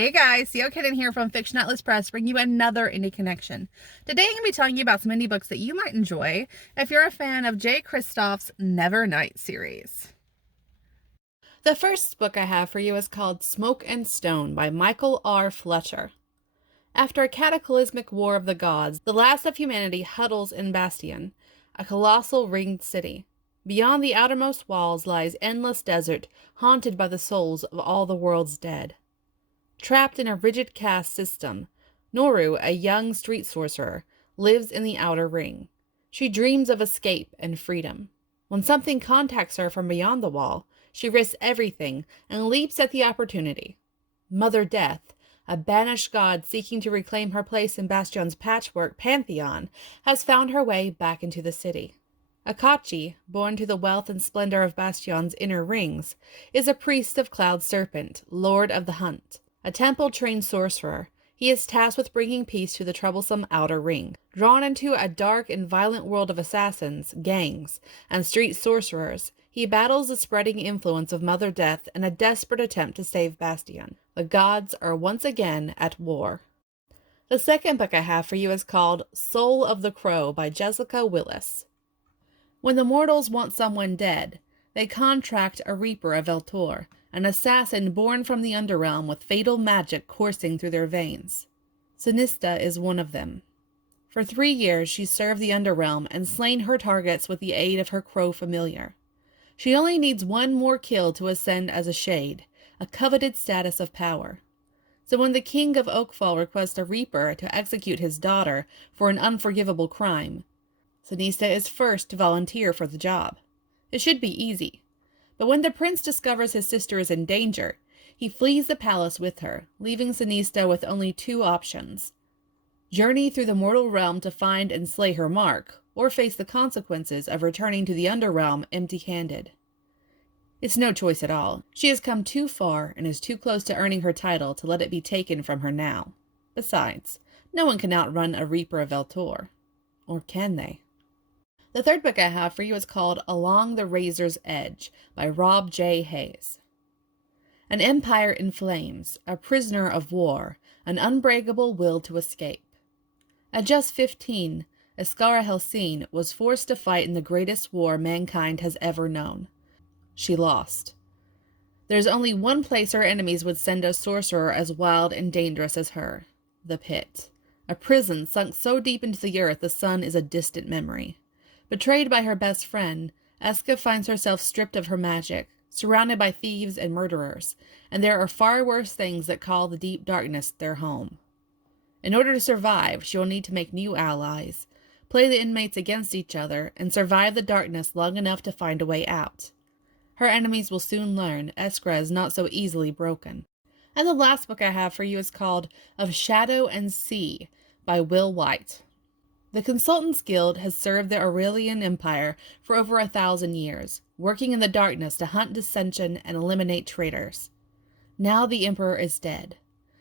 Hey guys, Theo Kitten here from Fiction Atlas Press, bringing you another indie connection. Today I'm going to be telling you about some indie books that you might enjoy if you're a fan of Jay Kristoff's Nevernight series. The first book I have for you is called Smoke and Stone by Michael R. Fletcher. After a cataclysmic war of the gods, the last of humanity huddles in Bastion, a colossal ringed city. Beyond the outermost walls lies endless desert, haunted by the souls of all the world's dead. Trapped in a rigid caste system, Noru, a young street sorcerer, lives in the outer ring. She dreams of escape and freedom. When something contacts her from beyond the wall, she risks everything and leaps at the opportunity. Mother Death, a banished god seeking to reclaim her place in Bastion's patchwork pantheon, has found her way back into the city. Akachi, born to the wealth and splendor of Bastion's inner rings, is a priest of Cloud Serpent, lord of the hunt. A temple-trained sorcerer, he is tasked with bringing peace to the troublesome outer ring. Drawn into a dark and violent world of assassins, gangs, and street sorcerers, he battles the spreading influence of Mother Death in a desperate attempt to save Bastion. The gods are once again at war. The second book I have for you is called Soul of the Crow by Jessica Willis. When the mortals want someone dead, they contract a Reaper of Eltor, an assassin born from the Underrealm with fatal magic coursing through their veins. Sinista is one of them. For 3 years she served the Underrealm and slain her targets with the aid of her crow familiar. She only needs one more kill to ascend as a Shade, a coveted status of power. So when the king of Oakfall requests a Reaper to execute his daughter for an unforgivable crime, Sinista is first to volunteer for the job. It should be easy. But when the prince discovers his sister is in danger, he flees the palace with her, leaving Sinista with only 2 options. Journey through the mortal realm to find and slay her mark, or face the consequences of returning to the Underrealm empty-handed. It's no choice at all. She has come too far and is too close to earning her title to let it be taken from her now. Besides, no one can outrun a Reaper of Eltor. Or can they? The third book I have for you is called Along the Razor's Edge by Rob J. Hayes. An empire in flames, a prisoner of war, an unbreakable will to escape. At just 15, Iskara Helsine was forced to fight in the greatest war mankind has ever known. She lost. There's only one place her enemies would send a sorcerer as wild and dangerous as her: the pit. A prison sunk so deep into the earth the sun is a distant memory. Betrayed by her best friend, Eska finds herself stripped of her magic, surrounded by thieves and murderers, and there are far worse things that call the deep darkness their home. In order to survive, she will need to make new allies, play the inmates against each other, and survive the darkness long enough to find a way out. Her enemies will soon learn Eskra is not so easily broken. And the last book I have for you is called Of Shadow and Sea by Wight. The Consultants Guild has served the Aurelian Empire for over 1,000 years, working in the darkness to hunt dissension and eliminate traitors. Now the Emperor is dead.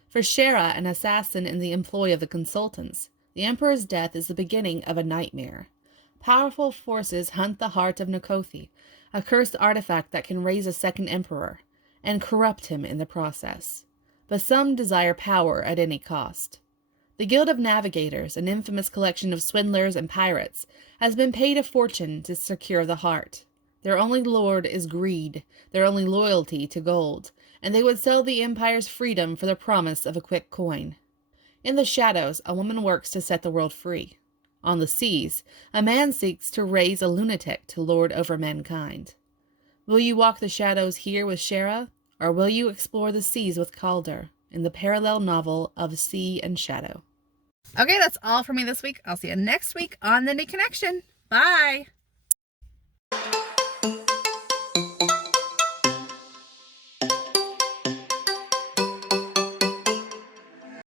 For Shera, an assassin in the employ of the Consultants, the Emperor's death is the beginning of a nightmare. Powerful forces hunt the heart of Nkothi, a cursed artifact that can raise a second Emperor, and corrupt him in the process. But some desire power at any cost. The Guild of Navigators, an infamous collection of swindlers and pirates, has been paid a fortune to secure the heart. Their only lord is greed, their only loyalty to gold, and they would sell the Empire's freedom for the promise of a quick coin. In the shadows, a woman works to set the world free. On the seas, a man seeks to raise a lunatic to lord over mankind. Will you walk the shadows here with Shera, or will you explore the seas with Calder in the parallel novel of Sea and Shadow? Okay, that's all for me this week. I'll see you next week on The Indie Connection. Bye!